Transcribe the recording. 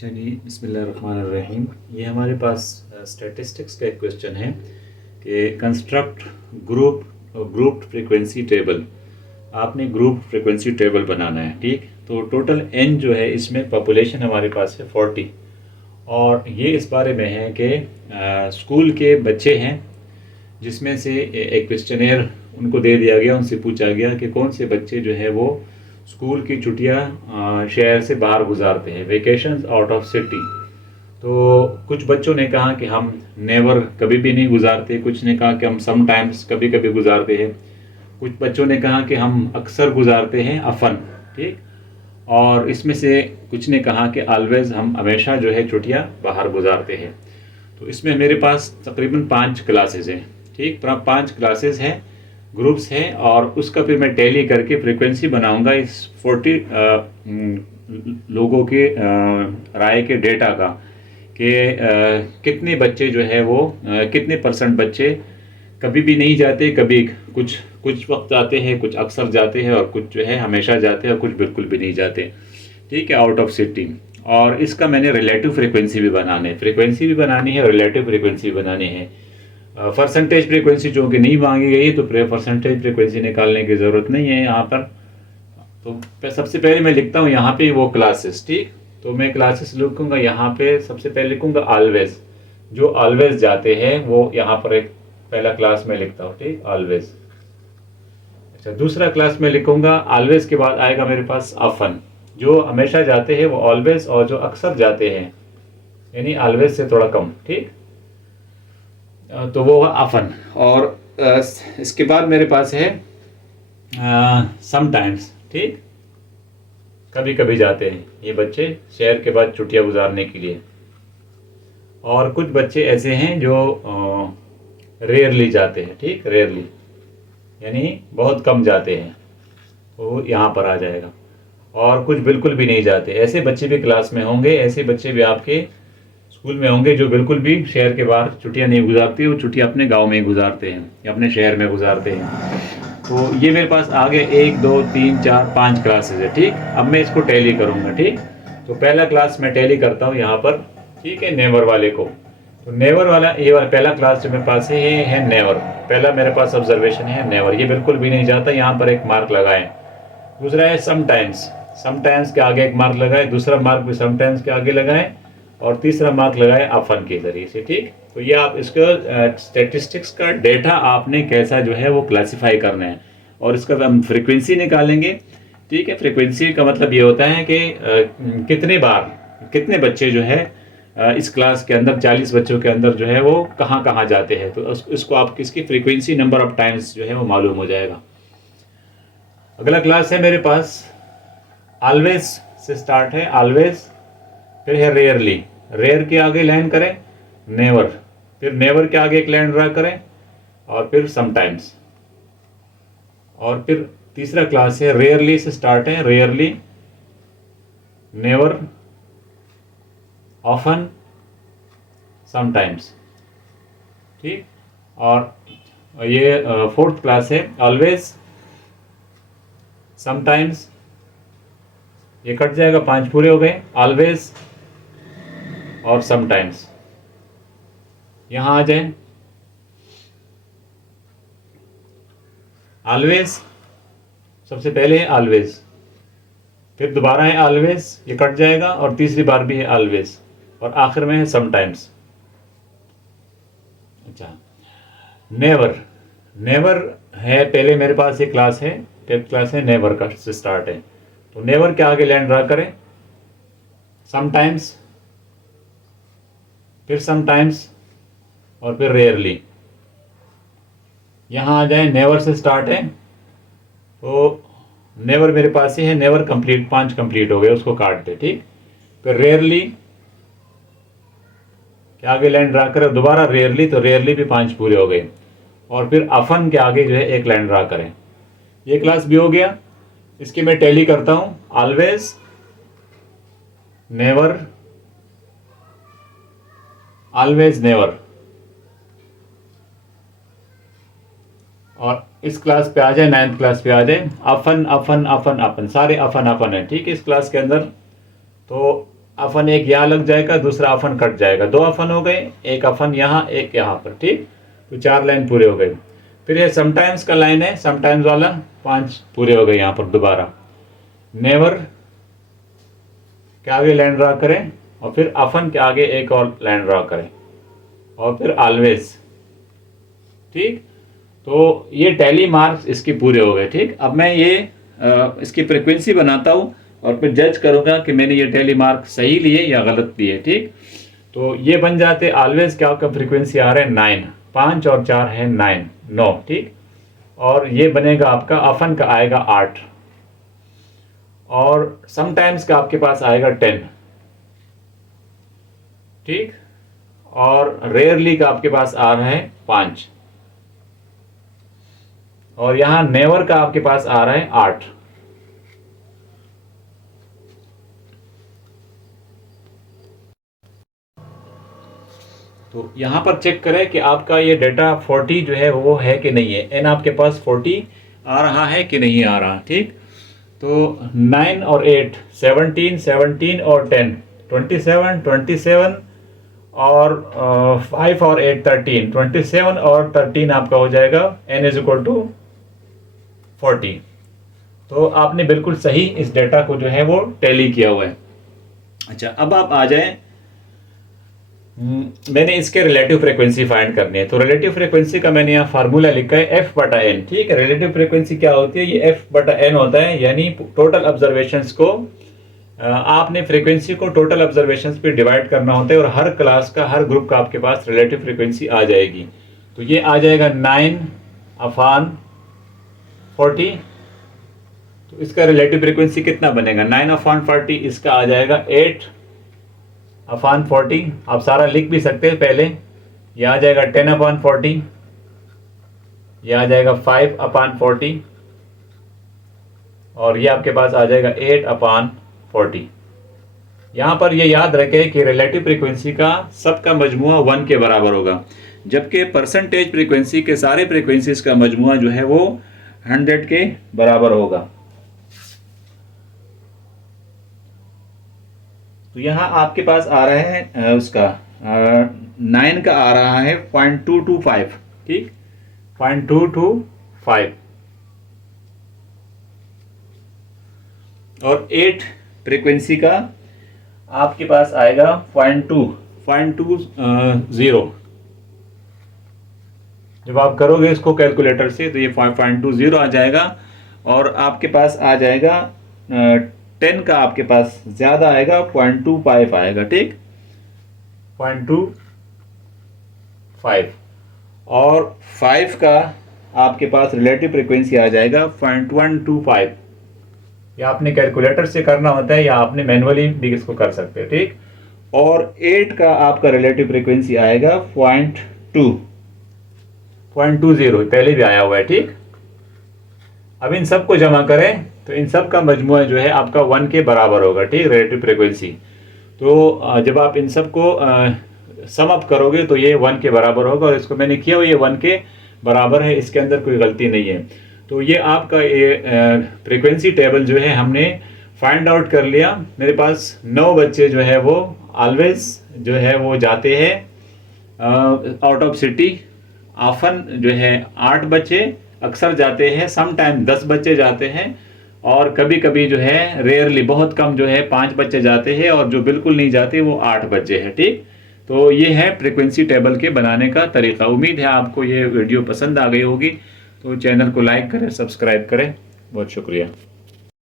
चलिए बिस्मिल्लाहिर्रहमानिर्रहीम। ये हमारे पास स्टैटिस्टिक्स का एक क्वेश्चन है कि construct group grouped frequency table. आपने ग्रुप फ्रीक्वेंसी टेबल बनाना है, ठीक। तो टोटल एन जो है, इसमें पॉपुलेशन हमारे पास है 40, और ये इस बारे में है कि स्कूल के बच्चे हैं, जिसमें से एक क्वेश्चनेयर उनको दे दिया गया, उनसे पूछा गया कि कौन से बच्चे जो है वो स्कूल की छुट्टियां शहर से बाहर गुजारते हैं, वेकेशंस आउट ऑफ सिटी। तो कुछ बच्चों ने कहा कि हम नेवर, कभी भी नहीं गुजारते। कुछ ने कहा कि हम समटाइम्स, कभी कभी गुजारते हैं। कुछ बच्चों ने कहा कि हम अक्सर गुजारते हैं, अफन, ठीक। और इसमें से कुछ ने कहा कि ऑलवेज, हम हमेशा जो है छुट्टियां बाहर गुजारते हैं। तो इसमें मेरे पास तकरीबन 5 क्लासेस हैं, ठीक। 5 क्लासेस हैं, ग्रुप्स हैं, और उसका फिर मैं टैली करके फ्रीक्वेंसी बनाऊंगा इस 40 लोगों के राय के डेटा का, कि कितने बच्चे जो है वो कितने परसेंट बच्चे कभी भी नहीं जाते, कभी कुछ कुछ वक्त जाते हैं, कुछ अक्सर जाते हैं, और कुछ जो है हमेशा जाते हैं, और कुछ बिल्कुल भी नहीं जाते, ठीक है, आउट ऑफ सिटी। और इसका मैंने रिलेटिव फ्रीक्वेंसी भी बनानी है और रिलेटिव फ्रीक्वेंसी भी बनानी है। परसेंटेज फ्रीक्वेंसी जो कि नहीं मांगी गई, तो परसेंटेज फ्रीक्वेंसी निकालने की ज़रूरत नहीं है यहाँ पर। तो सबसे पहले मैं लिखता हूँ यहाँ पे वो क्लासेस, ठीक। तो मैं क्लासेस लिखूँगा यहाँ पे, सबसे पहले लिखूँगा ऑलवेज। जो ऑलवेज जाते हैं वो यहाँ पर एक पहला क्लास में लिखता हूँ, ठीक, ऑलवेज। अच्छा, दूसरा क्लास में लिखूँगा, ऑलवेज के बाद आएगा मेरे पास ऑफन। जो हमेशा जाते हैं वो ऑलवेज, और जो अक्सर जाते हैं यानी ऑलवेज से थोड़ा कम, ठीक, तो वो ऑफन। और इसके बाद मेरे पास है समटाइम्स, ठीक। कभी कभी जाते हैं ये बच्चे शहर के बाद छुट्टियां गुजारने के लिए। और कुछ बच्चे ऐसे हैं जो रेयरली जाते हैं, ठीक, रेयरली यानी बहुत कम जाते हैं, वो यहाँ पर आ जाएगा। और कुछ बिल्कुल भी नहीं जाते। ऐसे बच्चे भी क्लास में होंगे, ऐसे बच्चे भी आपके स्कूल में होंगे जो बिल्कुल भी शहर के बाहर छुट्टियां नहीं गुजारते, वो छुट्टियां अपने गांव में ही गुजारते हैं या अपने शहर में गुजारते हैं। तो ये मेरे पास आगे 1 2 3 4 5 क्लासेस है, ठीक। अब मैं इसको टैली करूँगा, ठीक। तो पहला क्लास मैं टैली करता हूँ यहाँ पर, ठीक है, नेवर वाले को। तो नेवर वाला, ये वाला पहला क्लास जो मेरे पास है, ये है नेवर। पहला मेरे पास ऑब्जर्वेशन है नेवर, ये बिल्कुल भी नहीं जाता, यहाँ पर एक मार्क लगाएं। दूसरा है समटाइम्स, समटाइम्स के आगे एक मार्क लगाए, दूसरा मार्क भी समटाइम्स के आगे लगाएं, और तीसरा मार्क लगाए ऑफन के जरिए से, ठीक। तो ये आप इसका स्टैटिस्टिक्स का डेटा आपने कैसा जो है वो क्लासिफाई करना है, और इसका हम फ्रीक्वेंसी निकालेंगे, ठीक है। फ्रीक्वेंसी का मतलब ये होता है कि कितने बार, कितने बच्चे जो है इस क्लास के अंदर, 40 बच्चों के अंदर जो है वो कहाँ कहाँ जाते हैं। तो इसको आप किसकी फ्रीक्वेंसी, नंबर ऑफ टाइम्स जो है वो मालूम हो जाएगा। अगला क्लास है मेरे पास ऑलवेज से स्टार्ट है, ऑलवेज। फिर है रेयरली, रेयर के आगे लाइन करें नेवर, फिर नेवर के आगे एक लाइन ड्रा करें, और फिर समटाइम्स। और फिर तीसरा क्लास है रेयरली से स्टार्ट है, रेयरली, नेवर, ऑफन, समटाइम्स, ठीक। और ये फोर्थ क्लास है ऑलवेज, समटाइम्स, ये कट जाएगा, 5 पूरे हो गए, ऑलवेज और समटाइम्स। यहां आ जाए, ऑलवेज सबसे पहले है ऑलवेज, फिर दोबारा है ऑलवेज, ये कट जाएगा, और तीसरी बार भी है ऑलवेज, और आखिर में है समटाइम्स। अच्छा, नेवर, नेवर है पहले मेरे पास, ये क्लास है, 10th क्लास है, नेवर का से स्टार्ट है। तो नेवर के आगे लाइन ड्रा करें, समटाइम्स, फिर समटाइम्स, और फिर रेयरली। यहाँ आ जाए, नेवर से स्टार्ट है, तो नेवर मेरे पास ही है, नेवर कंप्लीट, 5 कंप्लीट हो गए, उसको काट दे, ठीक। फिर रेयरली के आगे लाइन ड्रा करें, दोबारा रेयरली, तो रेयरली भी 5 पूरे हो गए, और फिर अफन के आगे जो है एक लाइन ड्रा करें। ये क्लास भी हो गया। इसकी मैं टैली करता हूं, ऑलवेज, नेवर, ऑलवेज, नेवर। और इस क्लास पे आ जाए, 9th क्लास पे आ जाए, अफन अफन अफन अफन, सारे अफन अफन है, ठीक है, इस क्लास के अंदर। तो अफन एक यहाँ लग जाएगा, दूसरा अफन कट जाएगा, 2 अफन हो गए, एक अफन यहाँ एक यहाँ पर, ठीक। तो 4 लाइन पूरे हो गए। फिर ये समटाइम्स का लाइन है, समटाइम्स वाला 5 पूरे हो गए यहाँ पर दोबारा। नेवर के आगे लाइन ड्रा करें और फिर अफन के आगे एक और लाइन ड्रा करें और फिर ऑलवेज, ठीक। तो ये टैली मार्क्स इसके पूरे हो गए, ठीक। अब मैं ये इसकी फ्रीक्वेंसी बनाता हूँ और फिर जज करूँगा कि मैंने ये टैली मार्क सही लिए या गलत लिए, ठीक। तो ये बन जाते ऑलवेज क्या आपका फ्रीक्वेंसी आ रहा है 9, 5 और 4 है 9, ठीक। और ये बनेगा आपका अफन का आएगा 8 और समटाइम्स का आपके पास आएगा 10, ठीक। और रेयरली का आपके पास आ रहा है 5 और यहां नेवर का आपके पास आ रहा है 8। तो यहां पर चेक करें कि आपका ये डेटा 40 जो है वो है कि नहीं है, एन आपके पास 40 आ रहा है कि नहीं आ रहा, ठीक। तो 9 और 8 17, 17 और 10 27, 27 और 5 और 8 13, 27 और 13 आपका हो जाएगा n इज इक्वल टू 40। तो आपने बिल्कुल सही इस डेटा को जो है वो टैली किया हुआ है। अच्छा, अब आप आ जाएं, मैंने इसके रिलेटिव फ्रीक्वेंसी फाइंड करनी है। तो रिलेटिव फ्रीक्वेंसी का मैंने यहाँ फार्मूला लिखा है f/n, ठीक है। रिलेटिव फ्रीक्वेंसी क्या होती है, ये f/n होता है, यानी टोटल ऑब्जर्वेशंस को आपने फ्रीक्वेंसी को टोटल ऑब्जर्वेशंस पे डिवाइड करना होता है और हर क्लास का, हर ग्रुप का आपके पास रिलेटिव फ्रीक्वेंसी आ जाएगी। तो ये आ जाएगा 9/40। तो इसका रिलेटिव फ्रीक्वेंसी कितना बनेगा, 9/40, इसका आ जाएगा 8/40। आप सारा लिख भी सकते हैं पहले। ये आ जाएगा 10/40, ये आ जाएगा 5/40 और ये आपके पास आ जाएगा 8/40। यहाँ पर ये याद रखें कि रिलेटिव फ्रीक्वेंसी का सबका मजमुआ 1 के बराबर होगा, जबकि परसेंटेज फ्रीक्वेंसी के सारे फ्रीक्वेंसीज का मजमुआ जो है वो 100 के बराबर होगा। तो यहाँ आपके पास आ रहा है उसका 9 का आ रहा है 0.225, ठीक, 0.225 और 8 फ्रीक्वेंसी का आपके पास आएगा 0.20। जब आप करोगे इसको कैलकुलेटर से तो ये 5.20 आ जाएगा और आपके पास आ जाएगा 10 का आपके पास ज़्यादा आएगा, 0.25 आएगा, ठीक, 0.25 और 5 का आपके पास रिलेटिव फ्रीक्वेंसी आ जाएगा 0.125। या आपने कैलकुलेटर से करना होता है या आपने मैनुअली भी इसको कर सकते हैं, ठीक। और 8 का आपका रिलेटिव फ्रीक्वेंसी आएगा 0.20, पहले भी आया हुआ है, ठीक। अब इन सब को जमा करें तो इन सब का मजमुआ जो है आपका 1 के बराबर होगा, ठीक, रिलेटिव फ्रीक्वेंसी। तो जब आप इन सब को सम अप करोगे तो ये 1 के बराबर होगा और इसको मैंने किया हुआ ये 1 के बराबर है, इसके अंदर कोई गलती नहीं है। तो ये आपका ये फ्रीक्वेंसी टेबल जो है हमने फाइंड आउट कर लिया। मेरे पास 9 बच्चे जो है वो ऑलवेज जो है वो जाते हैं आउट ऑफ सिटी। ऑफन जो है 8 बच्चे अक्सर जाते हैं, सम टाइम 10 बच्चे जाते हैं और कभी कभी जो है रेयरली बहुत कम जो है 5 बच्चे जाते हैं और जो बिल्कुल नहीं जाते वो 8 बच्चे हैं, ठीक। तो ये है फ्रीक्वेंसी टेबल के बनाने का तरीका। उम्मीद है आपको ये वीडियो पसंद आ गई होगी। तो चैनल को लाइक करें, सब्सक्राइब करें। बहुत शुक्रिया।